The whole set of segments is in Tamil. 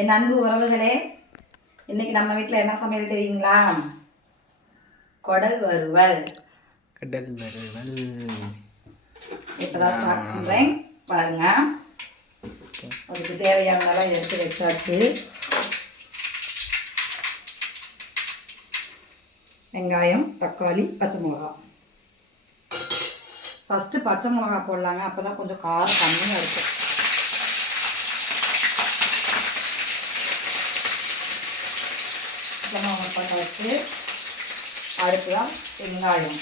என் அன்பு உறவுகளே இன்னைக்கு நம்ம வீட்டில் என்ன சமையல் தெரியுங்களா? குடல் வறுவல். கடல் வறுவல். இப்போதான் ஸ்டார்ட் பண்ணுறேன் பாருங்க. அதுக்கு தேவையானதெல்லாம் எடுத்து வச்சாச்சு. வெங்காயம் தக்காளி பச்சை மிளகா. ஃபஸ்ட்டு பச்சை மிளகா போடலாங்க. அப்போ தான் கொஞ்சம் காரம் கம்மியாக இருக்கும் பச்சை மிளகா போட்டாச்சு வெங்காயம்.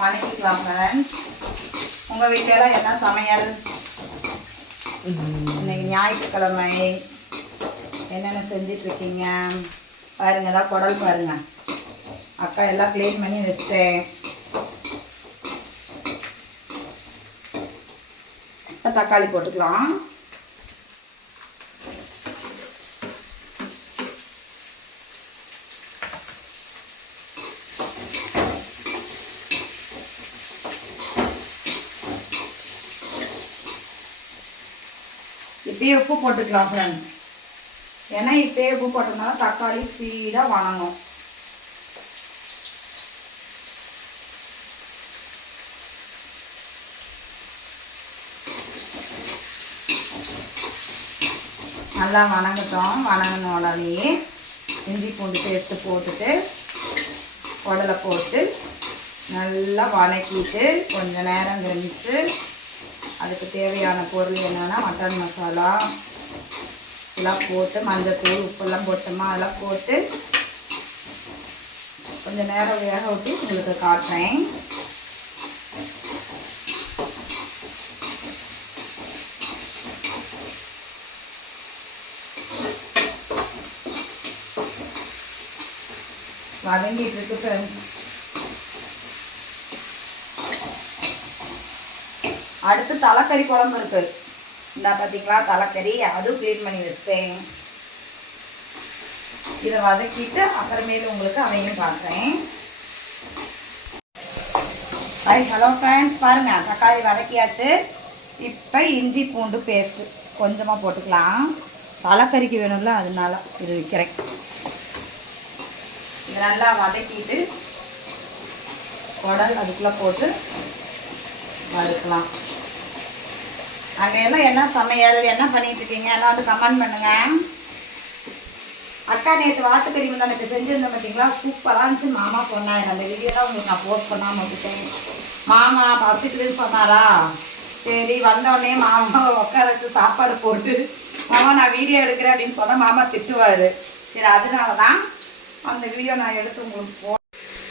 வணக்கிக்கலாம் ஃப்ரெண்ட்ஸ் உங்கள் வீட்டிலலாம் என்ன சமையல்? இன்னைக்கு ஞாயிற்றுக்கிழமை. என்னென்ன செஞ்சிட்ருக்கீங்க? பாருங்க தான் குடல் பாருங்க. அக்கா எல்லாம் க்ளீன் பண்ணி வச்சிட்டேன். தக்காளி போட்டுக்கலாம். இப்பயே உப்பு போட்டுக்கலாம் ஃப்ரெண்ட்ஸ் ஏன்னா இப்பயே உப்பு போட்டோம்னா தக்காளி ஸ்பீடாக வணங்கும். நல்லா வணங்கட்டும். வணங்கின உடனே இஞ்சி பூண்டு பேஸ்ட்டு போட்டுட்டு உடலை போட்டு நல்லா வணக்கிட்டு கொஞ்ச நேரம் கழிச்சு அதுக்கு தேவையான பொருள் என்னென்னா மட்டன் மசாலா இதெல்லாம் போட்டு மஞ்சத்தூள் உப்பெல்லாம் போட்டோமா அதெல்லாம் போட்டு கொஞ்சம் நேரம் வேக விட்டு உங்களுக்கு காட்டுறேன். வதங்கிட்டு இருக்கு ஃப்ரெண்ட்ஸ் அடுத்து தலைக்கறி குழம்பு இருக்கு. இந்த பார்த்தீங்களா தலைக்கறி. அதுவும் க்ளீன் பண்ணி வச்சிட்டேன். இதை வதக்கிட்டு அப்புறமேலு உங்களுக்கு அதையும் பார்க்குறேன் ஹாய் ஹலோ ஃப்ரெண்ட்ஸ் பாருங்கள் தக்காளி வதக்கியாச்சு. இப்போ இஞ்சி பூண்டு பேஸ்ட்டு கொஞ்சமாக போட்டுக்கலாம். தலைக்கறிக்கு வேணும்ல அதனால இது விற்கிறேன் இது நல்லா வதக்கிட்டு குடல் அதுக்குள்ளே போட்டு வறுக்கலாம். அங்கே எல்லாம் என்ன சமையல் என்ன பண்ணிகிட்டு இருக்கீங்க எல்லாம் வந்து கமெண்ட் பண்ணுங்கள் அக்கா நேற்று வாத்துக்கறி வந்து எனக்கு செஞ்சுருந்தேன் பார்த்தீங்களா சூப்பராக இருந்துச்சு. மாமா சொன்னேன் அந்த வீடியோலாம் உங்களுக்கு நான் போஸ்ட் பண்ணாமல் விட்டுட்டேன். மாமா பசிக்குதுன்னு சொன்னாரா? சரி வந்தோடனே மாமா உட்கார வச்சு சாப்பாடு போட்டு மாமா நான் வீடியோ எடுக்கிறேன் அப்படின்னு சொன்னால் மாமா திட்டுவார். சரி அதனால தான் அந்த வீடியோ நான் எடுத்து உங்களுக்கு போ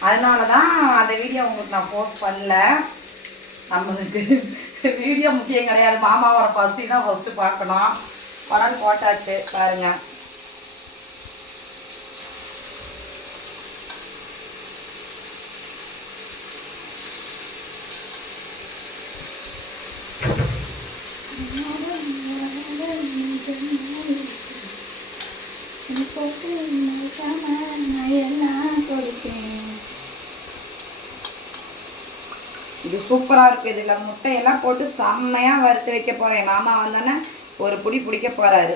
அதனால தான் அந்த வீடியோ உங்களுக்கு நான் போஸ்ட் பண்ணல. நம்மளுக்கு வீடியோ முக்கியம் கிடையாது. மாமாவோட பசி தான் ஃபஸ்ட்டு பார்க்கணும். படம் போட்டாச்சு பாருங்க இது சூப்பராக இருக்குது இதில் முட்டையெல்லாம் போட்டு செம்மையாக வறுத்து வைக்க போகிறேன் மாமா வந்தோன்னே ஒரு புடி பிடிக்க போகிறாரு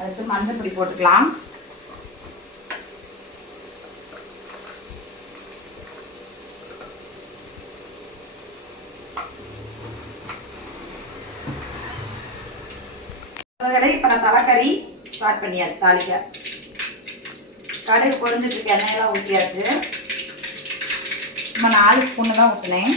அடுத்து மஞ்சள் பொடி போட்டுக்கலாம் இப்போ நான் தலைக்கறி ஸ்டார்ட் பண்ணியாச்சு தாளிக்க. கடுகு பொறிஞ்சிட்டு இருக்கு எண்ணெயெல்லாம் ஊற்றியாச்சு நம்ம நாலு ஸ்பூன்னு தான் ஊற்றினேன்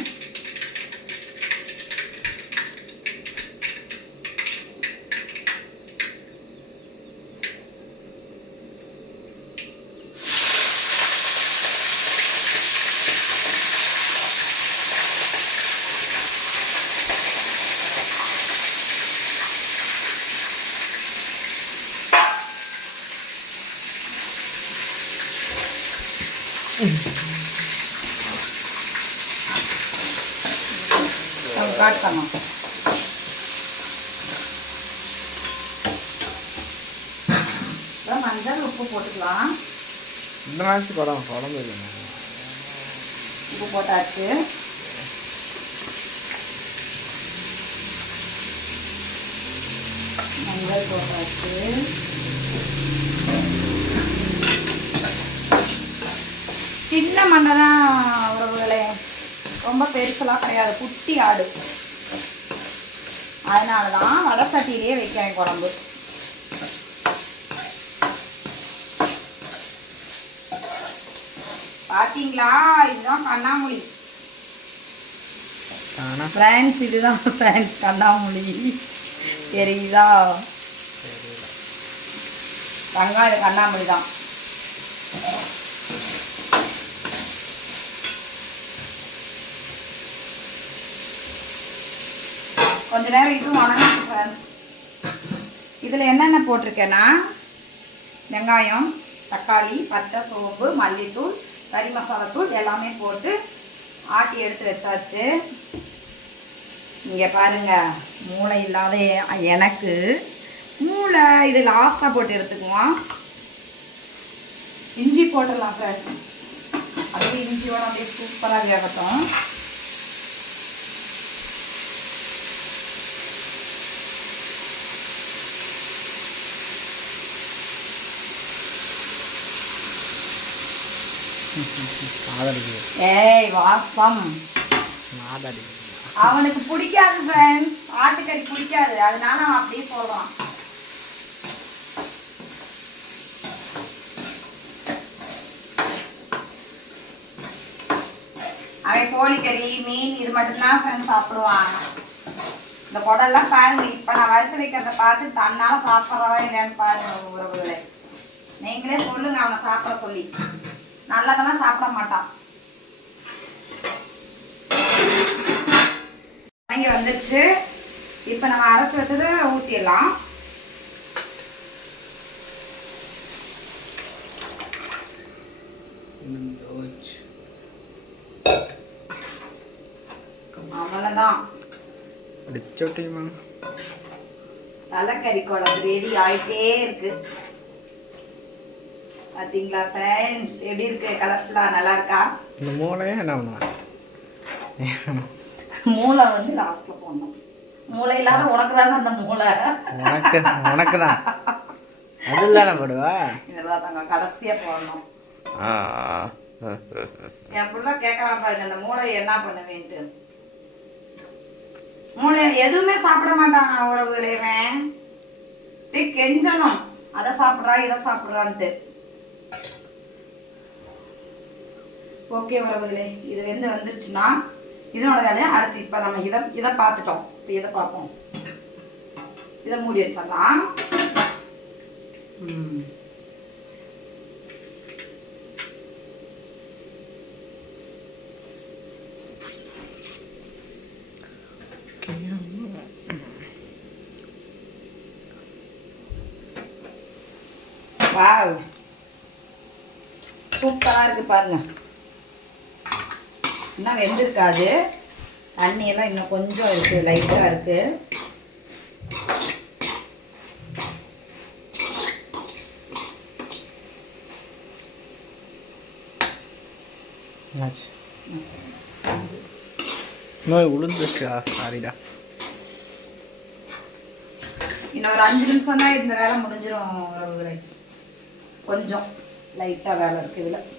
அது காட்டணும் மஞ்சள் உப்பு போட்டுக்கலாம். இந்த நாச்சு படம் குழம்பு இல்லைண்ணா உப்பு போட்டாச்சு மஞ்சள் போட்டாச்சு சின்ன மண்டை தான் உறவுகளே. ரொம்ப பெருசெல்லாம் கிடையாது. குட்டி ஆடு. அதனால தான் வடை சட்டியிலேயே வைக்கிறேன் குழம்பு. பாத்தீங்களா? இதுதான் கண்ணாமூலி ஃப்ரெண்ட்ஸ் இதுதான் ஃப்ரெண்ட்ஸ் கண்ணாமூலி தெரியுதா? வெங்காயம் கண்ணாமூலி தான் கொஞ்ச நேரம் இதுவும் வணங்கும் ஃப்ரெண்ட்ஸ் இதில் என்னென்ன போட்டிருக்கேன்னா வெங்காயம் தக்காளி பட்டை சோம்பு மல்லித்தூள் கறி மசாலாத்தூள் எல்லாமே போட்டு ஆட்டி எடுத்து வச்சாச்சு. இங்கே பாருங்கள் மூளை இல்லாத எனக்கு மூளை இது லாஸ்ட்டாக போட்டு எடுத்துக்குவோம். இஞ்சி போட்டுடலாம் ஃப்ரெண்ட்ஸ் அதுவும் இஞ்சியோட அப்படியே சூப்பராக வேகட்டும் ஏய் வாசம். அவனுக்கு பிடிக்காது ஃப்ரெண்ட்ஸ் ஆட்டுக்கறி பிடிக்காது. அதனால அவன் அப்படியே சொல்றான் அவன் கோழிக்கறி மீன் இது மட்டும்தான் ஃப்ரெண்ட்ஸ் சாப்பிடுவான். இந்த குடல்லாம் பாருங்க இப்போ நான் வறுத்து வைக்கிறத பார்த்து தன்னால சாப்பிட்றவா இல்லையான்னு பாருங்க உறவுகளே. நீங்களே சொல்லுங்க அவனை சாப்பிட சொல்லி. நல்லதெல்லாம் சாப்பிட மாட்டான் வதங்கி வந்துருச்சு. இப்போ நம்ம அரைச்சி வச்சதை ஊற்றிடலாம் அவ்வளோதான் தலைக்கறி குழம்பு ரெடி ஆயிட்டே இருக்கு. பார்த்தீங்களா ஃப்ரெண்ட்ஸ் எப்படி இருக்கு? கலர்ஃபுல்லாக நல்லா இருக்கா? இந்த மூளையே என்ன பண்ணுவேன் மூளை வந்து லாஸ்ட்டில் போடணும். மூளை இல்லாத உனக்கு தானே அந்த மூளை? உனக்கு உனக்கு தான் அது இல்லைண்ணா போடுவா? இதெல்லாம் தாங்க கடைசியாக போடணும் என் புள்ள கேட்கறான் பாருங்க அந்த மூளை என்ன பண்ணுவேன்ட்டு. மூளை எதுவுமே சாப்பிட மாட்டான் உறவுகளேவன் கெஞ்சணும். அதை சாப்பிட்றா இதை சாப்பிட்றான்ட்டு. ஓகே உறவுகளே இது வந்து வந்துருச்சுன்னா இதனோட வேலையை அடுத்து இப்போ நம்ம இதை இதை பார்த்துட்டோம். இப்போ இதை பார்ப்போம்? இதை மூடி வச்சிடலாம். வாவ் சூப்பராக இருக்கு பாருங்க. இன்னும் வெந்திருக்காது. தண்ணி எல்லாம் இன்னும் கொஞ்சம் இருக்கு லைட்டாக இருக்கு. ஆச்சு நோய் உளுந்துச்சா சாரிடா. இன்னும் ஒரு அஞ்சு நிமிஷம் தான் இந்த வேலை முடிஞ்சிடும் உறவுகளே கொஞ்சம் லைட்டாக வேலை இருக்கு இதில்.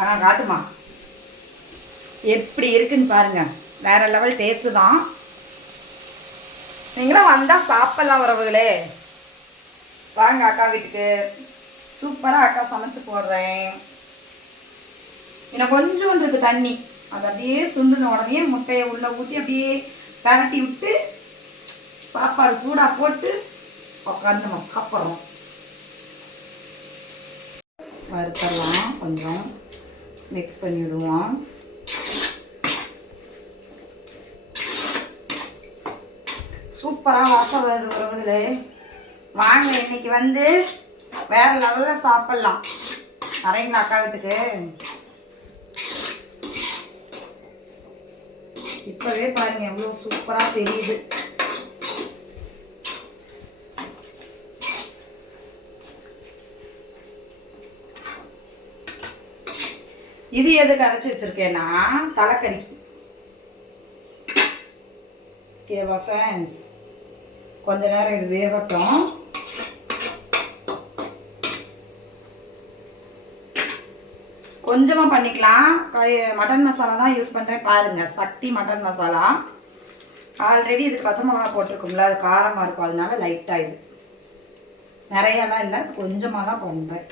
ஆனால் காட்டுமா? எப்படி இருக்குன்னு பாருங்க. வேற லெவல் டேஸ்ட்டு தான். நீங்களும் வந்தால் சாப்பிட்லாம் உறவுகளே. வாங்க அக்கா வீட்டுக்கு. சூப்பராக அக்கா சமைச்சு போடுறேன். இன்னும் கொஞ்சோண்டு இருக்கு தண்ணி. அது அப்படியே சுண்டுன உடனே முட்டையை உள்ளே ஊற்றி அப்படியே பரட்டி விட்டு சாப்பாடு சூடாக போட்டு உட்காந்து நம்ம சாப்பிட்றோம் வறுத்தரலாம் கொஞ்சம். மிக்ஸ் பண்ணி விடுவோம் சூப்பராக வாசம் வருது உறவுகளே. வாங்க இன்னைக்கு வந்து வேற லெவலில் சாப்பிட்லாம். வரீங்களா அக்கா வீட்டுக்கு? இப்பவே பாருங்க எவ்வளவு சூப்பரா தெரியுது. இது எதுக்கு அரைச்சி வச்சிருக்கேன்னா தலைக்கறிக்கு ஓகேவா ஃப்ரெண்ட்ஸ் கொஞ்ச நேரம் இது வேகட்டும். கொஞ்சமாக பண்ணிக்கலாம். மட்டன் மசாலா தான் யூஸ் பண்ணுறேன் பாருங்கள் சக்தி மட்டன் மசாலா ஆல்ரெடி இது பச்சை மிளகா போட்டிருக்கோம்ல அது காரமாக இருக்கும். அதனால லைட்டாக இது. நிறையலாம் இல்லை கொஞ்சமாக தான் பண்ணுறேன்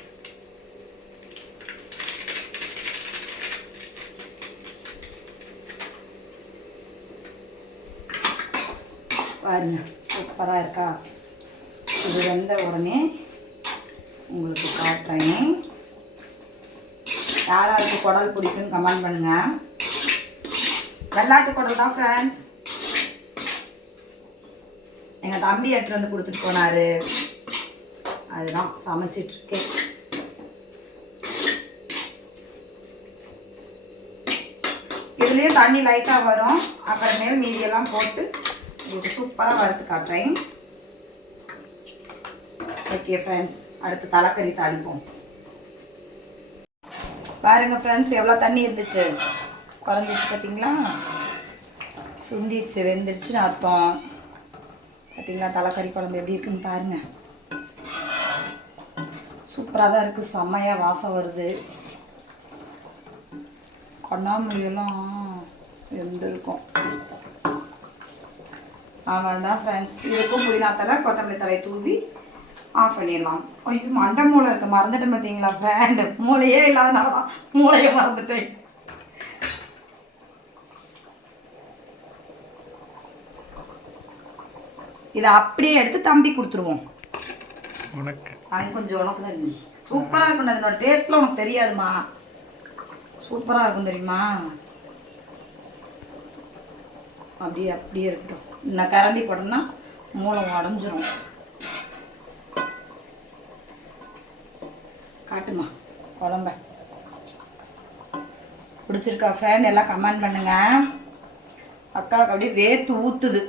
பாருங்க. சூப்பராக இருக்கா? இது வெந்த உடனே உங்களுக்கு காட்டுறேன். யாராவது குடல் பிடிக்குன்னு கமெண்ட் பண்ணுங்க. வெள்ளாட்டு குடல் தான் ஃப்ரெண்ட்ஸ் எங்கள் தம்பி எடுத்துகிட்டு வந்து கொடுத்துட்டு போனார். அதுதான் சமைச்சிட்ருக்கேன் இதுலேயும் தண்ணி லைட்டாக வரும். அப்புறமேல் மீதியெல்லாம் போட்டு உங்களுக்கு சூப்பராக வறுத்து காட்டுறேன். ஓகே ஃப்ரெண்ட்ஸ் அடுத்து தலைக்கறி தாளிப்போம். பாருங்கள் ஃப்ரெண்ட்ஸ் எவ்வளோ தண்ணி இருந்துச்சு. குறைஞ்சிச்சு பார்த்தீங்களா சுண்டிடுச்சு வெந்துருச்சுன்னு அர்த்தம். பார்த்தீங்களா தலைக்கறி குழம்பு எப்படி இருக்குன்னு பாருங்கள் சூப்பராக தான் இருக்குது செம்மையாக வாசம் வருது. கொண்டாமொழியெல்லாம் வெந்திருக்கும். ஆமாம் தான் ஃப்ரெண்ட்ஸ் இதுக்கும் புதினா தலை கொத்தமல்லி தலை தூவி ஆஃப் பண்ணிடலாம். ஐயோ மண்டை மூளை இருக்கு. மறந்துட்டேன் பார்த்தீங்களா ஃப்ரெண்ட் மூளையே இல்லாதனால தான் மூளையை மறந்துட்டேன். இதை அப்படியே எடுத்து தம்பி கொடுத்துருவோம். உனக்கு. அது கொஞ்சம் உனக்கு தான் சூப்பராக இருக்கும். அதனோட டேஸ்ட்லாம் உனக்கு தெரியாதுமா. சூப்பராக இருக்கும் தெரியுமா? அப்படியே அப்படியே இருக்கட்டும். நான் கரண்டி போட்டோம்னா மூளை உடஞ்சிரும். காட்டுமா குழம்ப. பிடிச்சிருக்கா ஃப்ரெண்ட் எல்லாம் கமெண்ட் பண்ணுங்க. அக்காவுக்கு அப்படியே வேத்து ஊத்துது.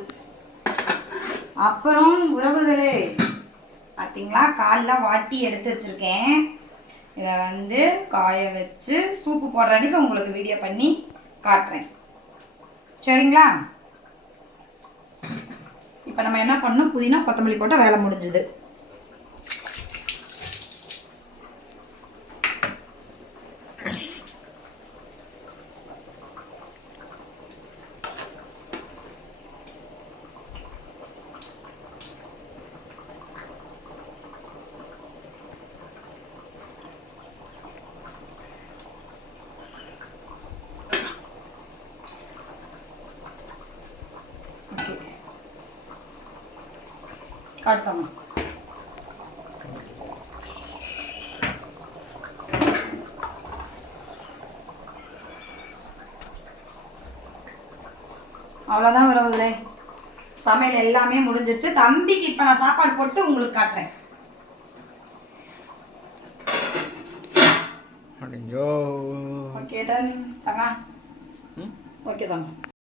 அப்புறம் உறவுகளே பார்த்தீங்களா? காலைல வாட்டி எடுத்து வச்சுருக்கேன். இதை வந்து காய வச்சு சூப்பு போடுற அன்னைக்கு உங்களுக்கு வீடியோ பண்ணி காட்டுறேன். சரிங்களா? இப்போ நம்ம என்ன பண்ணோம்? புதினா கொத்தமல்லி போட்டால் வேலை முடிஞ்சுது. காட்டுமா அவ்வளோதான் உறவுகளே சமையல் எல்லாமே முடிஞ்சிச்சு தம்பிக்கு இப்போ நான் சாப்பாடு போட்டு உங்களுக்கு காட்டுறேன்.